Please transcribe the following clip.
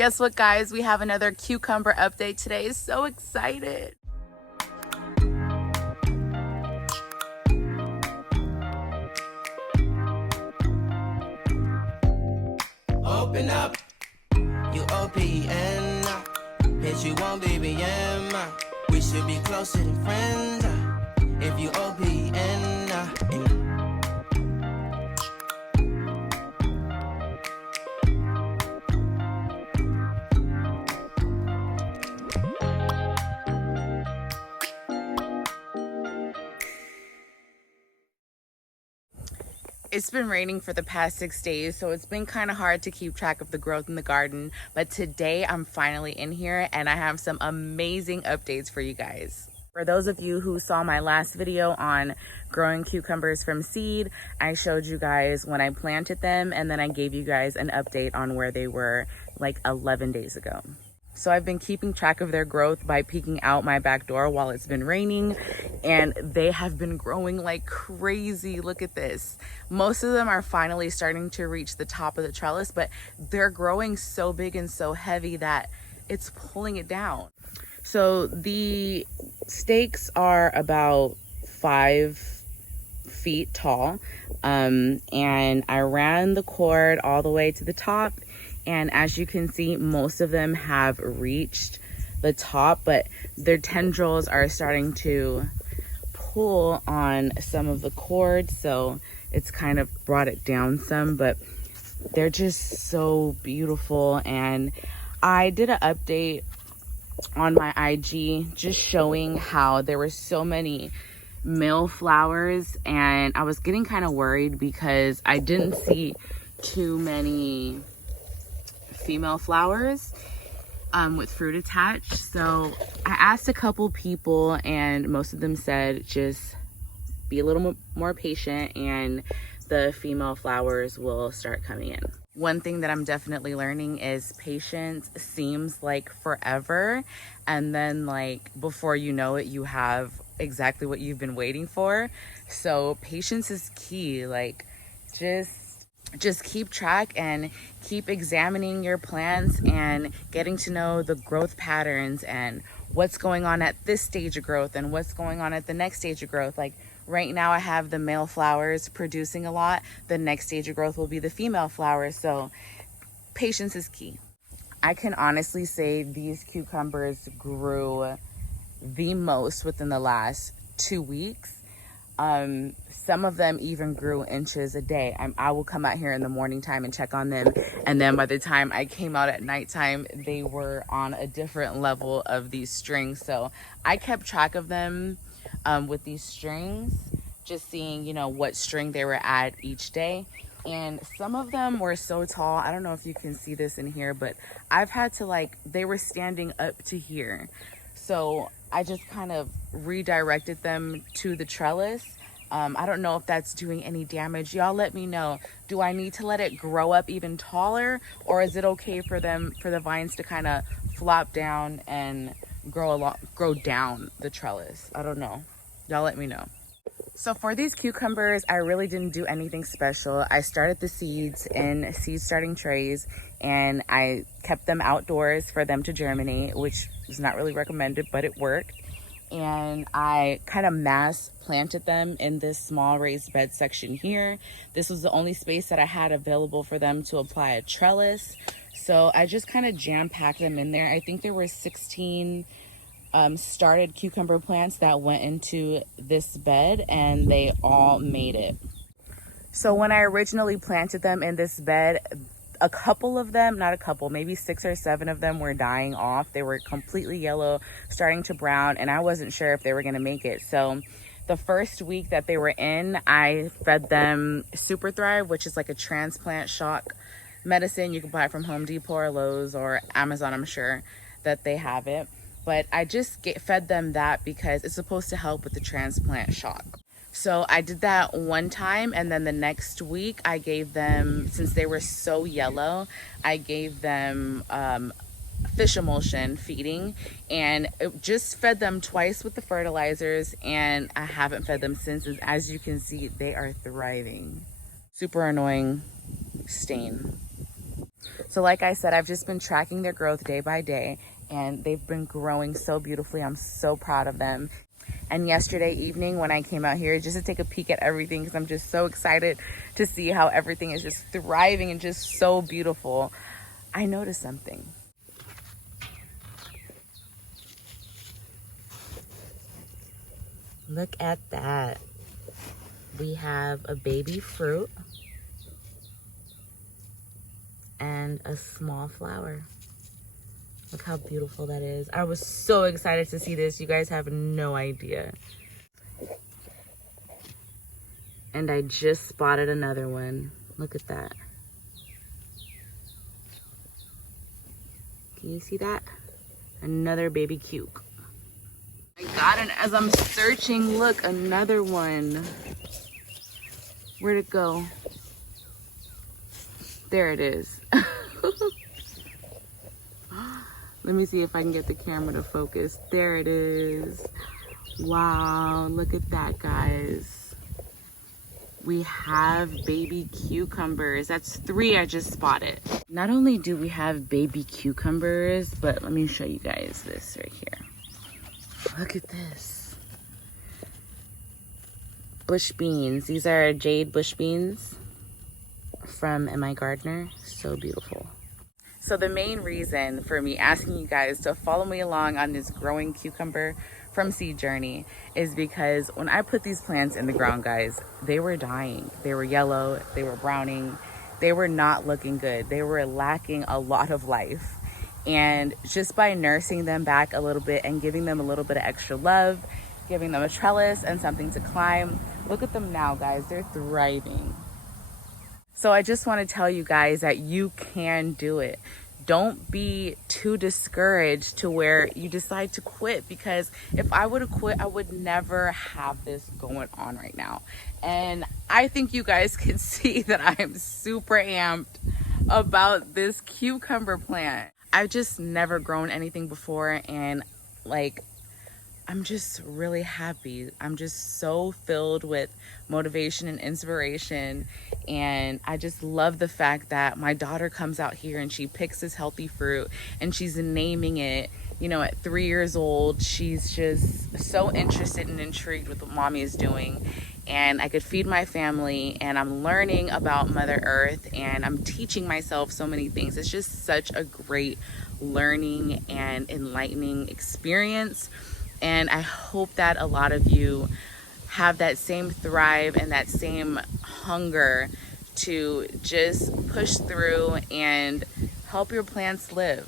Guess what, guys? We have another cucumber update today. So excited. Open up, you OPN, bitch, you won't BBM. We should be closer than friends, if you OPN. It's been raining for the past 6 days, so it's been kind of hard to keep track of the growth in the garden. But today I'm finally in here and I have some amazing updates for you guys. For those of you who saw my last video on growing cucumbers from seed, I showed you guys when I planted them, and then I gave you guys an update on where they were like 11 days ago. So I've been keeping track of their growth by peeking out my back door while it's been raining, and they have been growing like crazy. Look at this. Most of them are finally starting to reach the top of the trellis, but they're growing so big and so heavy that it's pulling it down. So the stakes are about 5 feet tall, and I ran the cord all the way to the top. And as you can see, most of them have reached the top, but their tendrils are starting to pull on some of the cord, so it's kind of brought it down some, but they're just so beautiful. And I did an update on my IG just showing how there were so many male flowers, and I was getting kind of worried because I didn't see too many female flowers with fruit attached. So I asked a couple people, and most of them said just be a little more patient and the female flowers will start coming in. One thing that I'm definitely learning is patience seems like forever, and then like before you know it, you have exactly what you've been waiting for. So patience is key. Like just keep track and keep examining your plants and getting to know the growth patterns and what's going on at this stage of growth and what's going on at the next stage of growth. Like right now I have the male flowers producing a lot. The next stage of growth will be the female flowers. So patience is key. I can honestly say these cucumbers grew the most within the last 2 weeks. Some of them even grew inches a day. I will come out here in the morning time and check on them, and then by the time I came out at nighttime, they were on a different level of these strings. So I kept track of them with these strings, just seeing, you know, what string they were at each day. And some of them were so tall, I don't know if you can see this in here, but I've had to they were standing up to here. So I just kind of redirected them to the trellis. I don't know if that's doing any damage. Y'all let me know. Do I need to let it grow up even taller, or is it okay for the vines to kind of flop down and grow down the trellis? I don't know. Y'all let me know. So for these cucumbers, I really didn't do anything special. I started the seeds in seed starting trays, and I kept them outdoors for them to germinate, which is not really recommended, but it worked. And I kind of mass planted them in this small raised bed section here. This was the only space that I had available for them to apply a trellis. So I just kind of jam-packed them in there. I think there were 16 started cucumber plants that went into this bed, and they all made it. So when I originally planted them in this bed, a couple of them, not a couple, maybe 6 or 7 of them were dying off. They were completely yellow, starting to brown, and I wasn't sure if they were gonna make it. So the first week that they were in, I fed them Super Thrive, which is like a transplant shock medicine. You can buy it from Home Depot or Lowe's or Amazon, I'm sure that they have it. But I just fed them that because it's supposed to help with the transplant shock. So I did that one time, and then the next week I gave them, since they were so yellow, I gave them fish emulsion feeding, and it just fed them twice with the fertilizers, and I haven't fed them since. As you can see, they are thriving. Super annoying stain. So like I said, I've just been tracking their growth day by day, and they've been growing so beautifully. I'm so proud of them. And yesterday evening when I came out here just to take a peek at everything, because I'm just so excited to see how everything is just thriving and just so beautiful, I noticed something. Look at that. We have a baby fruit and a small flower. Look how beautiful that is. I was so excited to see this. You guys have no idea. And I just spotted another one. Look at that. Can you see that? Another baby cuke. I got it as I'm searching. Look, another one. Where'd it go? There it is. Let me see if I can get the camera to focus. There it is. Wow, look at that, guys. We have baby cucumbers. That's 3 I just spotted. Not only do we have baby cucumbers, but let me show you guys this right here. Look at this. Bush beans. These are jade bush beans from My Gardener. So beautiful. So the main reason for me asking you guys to follow me along on this growing cucumber from seed journey is because when I put these plants in the ground, guys, they were dying. They were yellow, they were browning, they were not looking good. They were lacking a lot of life. And just by nursing them back a little bit and giving them a little bit of extra love, giving them a trellis and something to climb, look at them now, guys. They're thriving. So I just want to tell you guys that you can do it. Don't be too discouraged to where you decide to quit, because if I would have quit, I would never have this going on right now. And I think you guys can see that I am super amped about this cucumber plant. I've just never grown anything before, and like, I'm just really happy. I'm just so filled with motivation and inspiration. And I just love the fact that my daughter comes out here and she picks this healthy fruit and she's naming it. You know, at 3 years old, she's just so interested and intrigued with what mommy is doing. And I could feed my family, and I'm learning about Mother Earth, and I'm teaching myself so many things. It's just such a great learning and enlightening experience. And I hope that a lot of you have that same thrive and that same hunger to just push through and help your plants live.